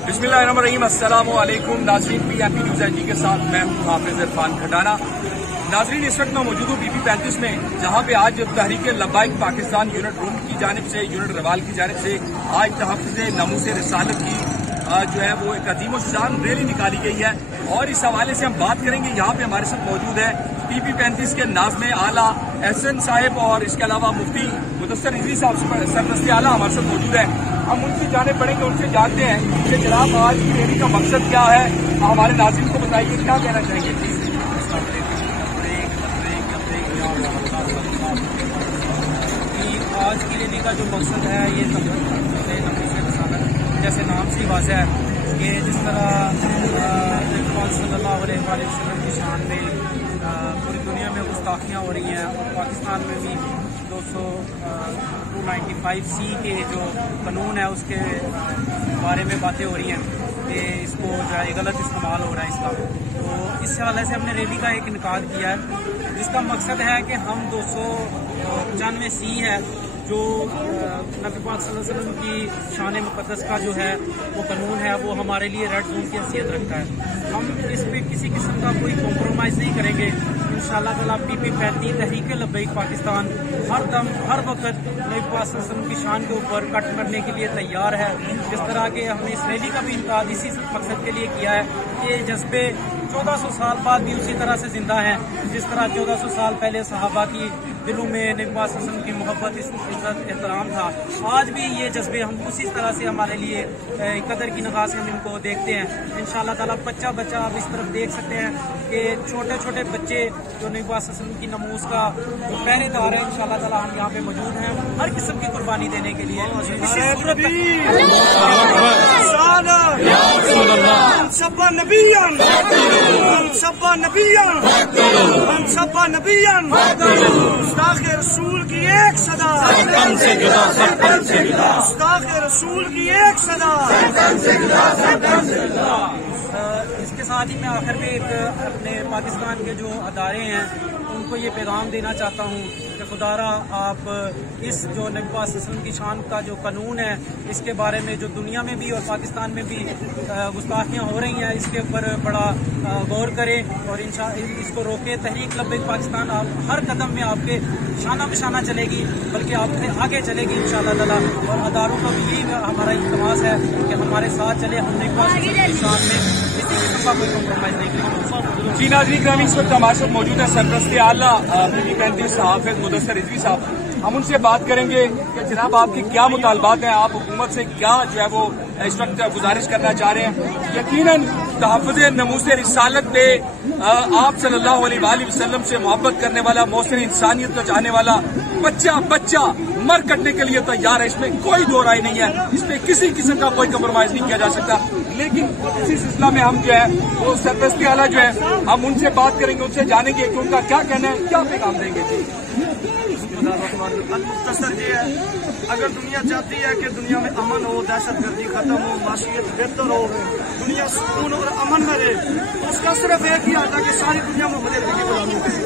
बिस्मिल्लाहिर्रहमानिर्रहीम। अस्सलामु अलैकुम नाज़रीन, PMP न्यूज़ एनजी के साथ मैं हूं हाफिज इरफान खटाना। नाज़रीन, इस वक्त मैं मौजूद हूं BP 35 में, जहां पे आज तहरीक लब्बाइक पाकिस्तान यूनिट रूम की जानिब से, यूनिट रवाल की जानिब से आज तहफ़्फ़ुज़ नमूस रिसालत की जो है वो एक अज़ीम और शान रैली निकाली गई है। और इस हवाले से हम बात करेंगे। यहाँ पे हमारे साथ मौजूद है BP 35 के नाज़िम आला एहसन साहिब और इसके अलावा मुफ्ती मुदस्सर रिजवी साहब सरदस्ते आला हमारे साथ मौजूद है। हम उनसे जाने पड़ेंगे, उनसे जानते हैं कि जनाब आज की रैली का मकसद क्या है। हमारे नाज़रीन को बताइए, क्या कहना चाहेंगे। आज की रैली का जो मकसद है ये जैसे नाम से वाज़ह है कि जिस तरह सल्लल्लाहु अलैहि वसल्लम की शान में पूरी दुनिया में गुस्ताखियाँ हो रही हैं और पाकिस्तान में भी 295C के जो कानून है उसके बारे में बातें हो रही हैं कि इसको जो है गलत इस्तेमाल हो रहा है इसका। तो इस हवाले से हमने रैली का एक इनकाद किया है, जिसका मकसद है कि हम 295C है जो नबी पाक सल्लल्लाहु अलैहि वसल्लम की शान मुक़द्दस का जो है वो कानून है, वो हमारे लिए रेड जोन की हैसियत रखता है। हम इस पे किसी किस्म का कोई कॉम्प्रोमाइज़ नहीं करेंगे। इंशाअल्लाह ताला BP 35 तहरीक लब्बैक पाकिस्तान हर दम हर वक्त नबी पाक सल्लल्लाहु अलैहि वसल्लम की शान के ऊपर कट करने के लिए तैयार है। जिस तरह के हमने इस रैली का भी इनकाद इसी मकसद के लिए किया है कि जज्बे 1400 साल बाद भी उसी तरह से जिंदा हैं जिस तरह 1400 साल पहले सहाबा की दिलों में नबी पाक सल्लल्लाहु अलैहि वसल्लम की मोहब्बत इज्जत एहतराम था। आज भी ये जज्बे हम उसी तरह से हमारे लिए कदर की निगाह से हम इनको देखते हैं। इंशाअल्लाह ताला बच्चा बच्चा आप इस तरफ देख सकते हैं कि छोटे छोटे बच्चे जो नबी पाक सल्लल्लाहु अलैहि वसल्लम की नमूस का जो पहरेदार है, इंशाअल्लाह ताला हम यहाँ पे मौजूद हैं हर किस्म की कुर्बानी देने के लिए। गुस्ताखे रसूल की एक सदा, गुस्ताखे रसूल की एक सदा। इसके साथ ही मैं आखिर में एक अपने पाकिस्तान के जो अदारे हैं उनको ये पैगाम देना चाहता हूँ कि खुदारा आप इस जो नबी पाक सल्लल्लाहु अलैहि वसल्लम की शान का जो कानून है इसके बारे में जो दुनिया में भी और पाकिस्तान में भी गुस्ताखियाँ हो रही हैं इसके ऊपर बड़ा गौर करें और इसको रोके। तहरीक लब्बैक पाकिस्तान आप हर कदम में आपके शाना बशाना चलेगी, बल्कि आपसे आगे चलेगी इंशाअल्लाह ताला। और अदारों का भी यही हमारा इल्तमास है कि हमारे साथ चले, हम नबी पाक सल्लल्लाहु अलैहि वसल्लम की शान में किसी किस्म का कोई कॉम्प्रोमाइज़ नहीं करेंगे। जी नाज़रीन, इस वक्त हमारे साथ मौजूद है सरदस्ते आला BP 35 हाफिज मुदस्सर रिजवी साहब। हम उनसे बात करेंगे कि जनाब आपके क्या मुतालबात हैं, आप हुकूमत से क्या जो है वो इस वक्त गुजारिश करना चाह रहे हैं। यकीनन तहफ़्फ़ुज़ नमूस रिसालत पे आप सल्लल्लाहु अलैहि वसल्लम से मोहब्बत करने वाला, मौसम इंसानियत को चाहने वाला बच्चा बच्चा मर कटने के लिए तैयार है, इसमें कोई दो राय नहीं है, इसमें किसी किस्म का कोई कम्प्रोमाइज नहीं किया जा सकता। लेकिन इसी सिलसिला में हम जो है वो सरदस्ते आला जो है हम उनसे बात करेंगे, उनसे जानेंगे कि उनका क्या कहना है, क्या पैगाम देंगे। जी मुख्तसर ये है, अगर दुनिया चाहती है कि दुनिया में अमन हो, दहशतगर्दी खत्म हो, माशियत बेहतर हो, दुनिया सुकून और अमन में रहे, तो उसका सिर्फ एक ही आता है कि सारी दुनिया में मुझे की गुलामी करे,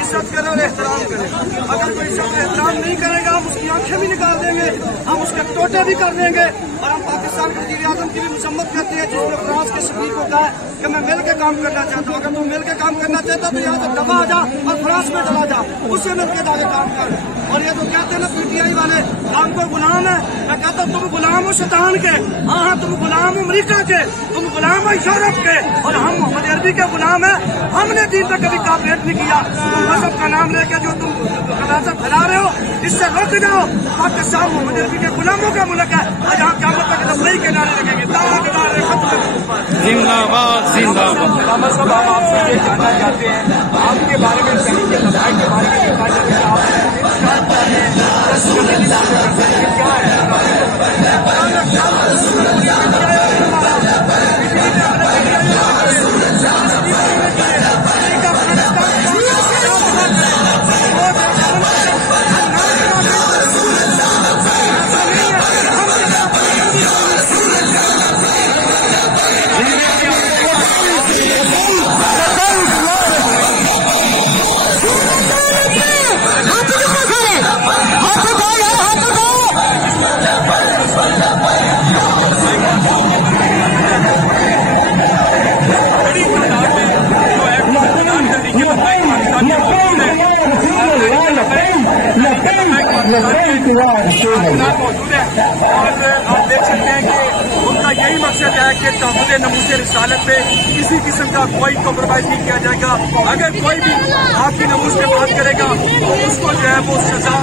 इज्जत करे और एहतराम करे। अगर कोई इज्जत एहतराम नहीं करेगा हम उसकी आंखें भी निकाल देंगे, हम उसके टोटे भी कर देंगे। और हम पाकिस्तान के वज़ीर आज़म की भी मसम्मत करते हैं जिसने फ्रांस के सदीक को कहा कि मैं मिल के काम करना चाहता हूँ। अगर तुम मिल के काम करना चाहता तो यहाँ से दबा आ जा और फ्रांस में चला जा, उससे मिल के जाके काम कर। और ये तो कहते हैं ना PTI वाले हम को गुलाम है, मैं कहता तुम गुलाम हो शैतान के, हाँ तुम गुलाम हो अमरीका के, तुम गुलाम हो यूरोप के, और हम मोहम्मद अरबी के गुलाम है। हमने दिन तक कभी कॉपरेट नहीं किया। तुम मजहब का नाम लेके जो तुम गलासा फैला रहे हो इससे रुक जाओ। पाकिस्तान मोहम्मद अरबी के गुलामों का मुल्क है और यहाँ क्या तक लब्बैक के नारे लगेंगे। जिंदाबाद जिंदाबाद। साहब हम आपसे ये जानना चाहते हैं आपके बारे में, तहरीक लब्बैक के बारे में क्या है। मौजूद है और आप देख सकते हैं कि उनका यही मकसद है कि तहफ़्फ़ुज़ नमूज़ रिसालत पे किसी किस्म का कोई कॉम्प्रोमाइज़ नहीं किया जाएगा। अगर कोई भी आपकी नमूज़ पे बात करेगा तो उसको जो है वो सजा